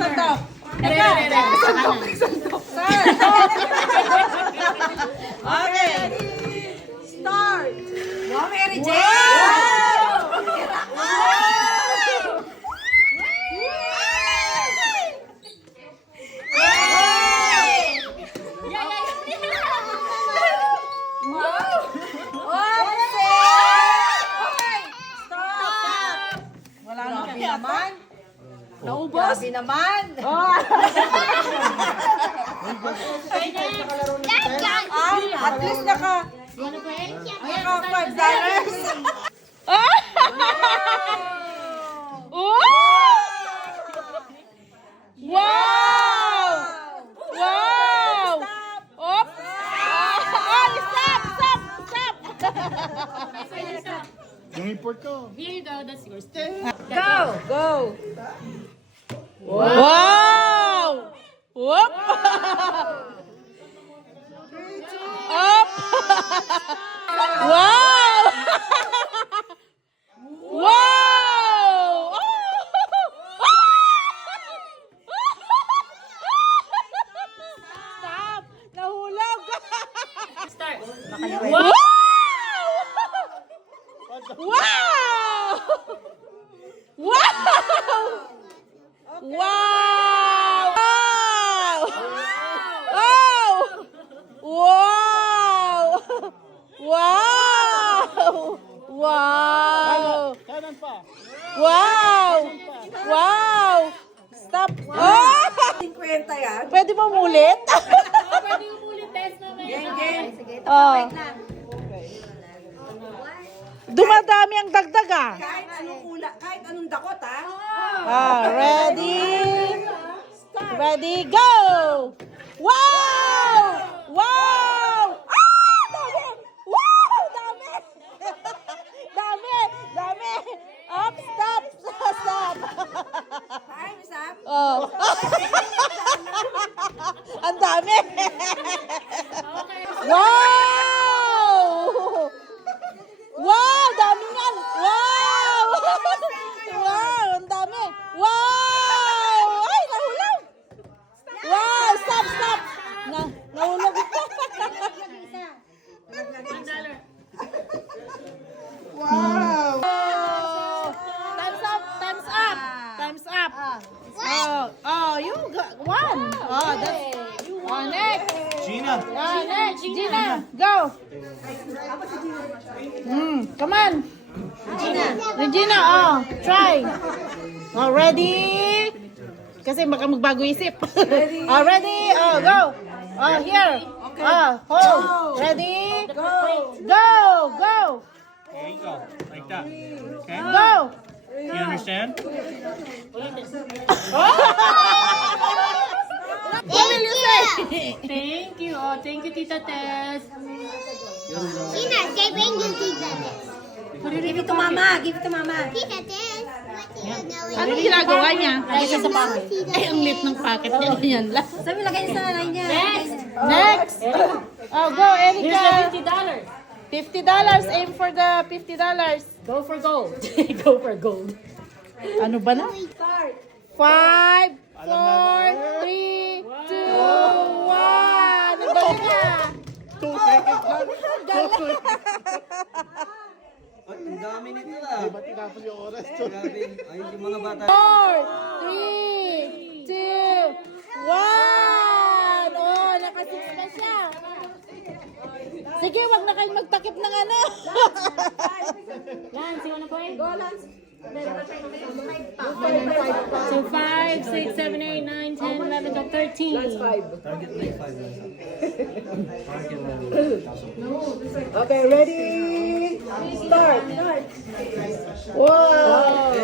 sandok. Re, re, re. Sa kanan. Sir. okay. Start. Wow, Mary Jane. Naubos? Grabe naman. Oh. Ah, at least naka, naka five dollars. Wow! Wow! Op! Ah, stop! Stop! Stop! Yung import ko. Here you go, that's yours. Go! Go! Wow! Whoop! Up! wow! wow! Stop! Nahulog! Start. Wow! Wow! Wow! Wow! Oh! Wow! Wow! Wow! Kanan pa. Wow! Wow! Stop! Oh! 50 yan. Pwede ba mulit? Pwede yung ulit test namin. Game, game. Oh. Dumadami ang dagdag ah. Kahit anong ula, kahit anong dakot ha. Ah, ready? Ready, go! Wow! Wow! Ah! Dami! Wow! Dami! dami! Dami! Up, stop! Stop! Time is up. Oh. Ang dami! Wow! Wow! Dami yan! Wow! wow! Ang dami! Wow! Ay, nahulog! Wow! Stop! Stop! Na, nahulog. Dollar. Wow. Time's up! Time's up! Time's up! Oh, oh, you got one. Oh, that's. Oh, next. Gina. Oh, next. Gina, go. Hmm, come on. Regina. Regina, oh, try. Oh, ready? Kasi baka magbago isip. Ready. oh, ready? Oh, go. Oh, here. Oh, hold. Ready? Go. Go, go. There you go. Like that. Okay? Go. You understand? Say? Thank you. Oh, thank you, Tita Tess. Tina, say thank you, Tita Tess. Give it to mama. Give it to mama. Tita Tess, what you know? Ano ginagawa niya? Lagay siya sa pocket. Ay, ang lit ng packet niya. Yan lang. Sabi, lagay niya sa nanay niya. Next. Next. Oh, go, Here's the fifty dollars. Fifty dollars. Aim for the fifty dollars. Go for gold. Go for gold. Ano ba na? Five, four, Ang dami nito ah. Ba't tinapon yung oras? Grabe. Ay, yung mga bata. Four, three, two, one. Oh, naka-six na siya. Sige, wag na kayo magtakip ng ano. Lance, you wanna play? Go, Lance. So 5, 6, 7, 8, 9, 10, 11, 12, 13. Target na yung 5 lang. Okay, ready? Start. Start. One.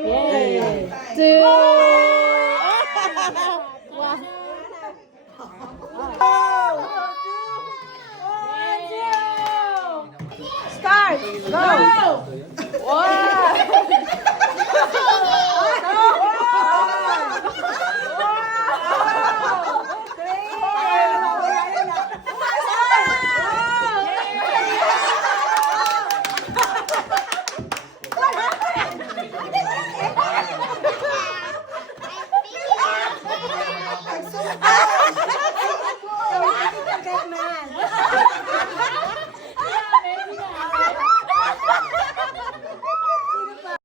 Yay! Two. Start. Go. Kahit man.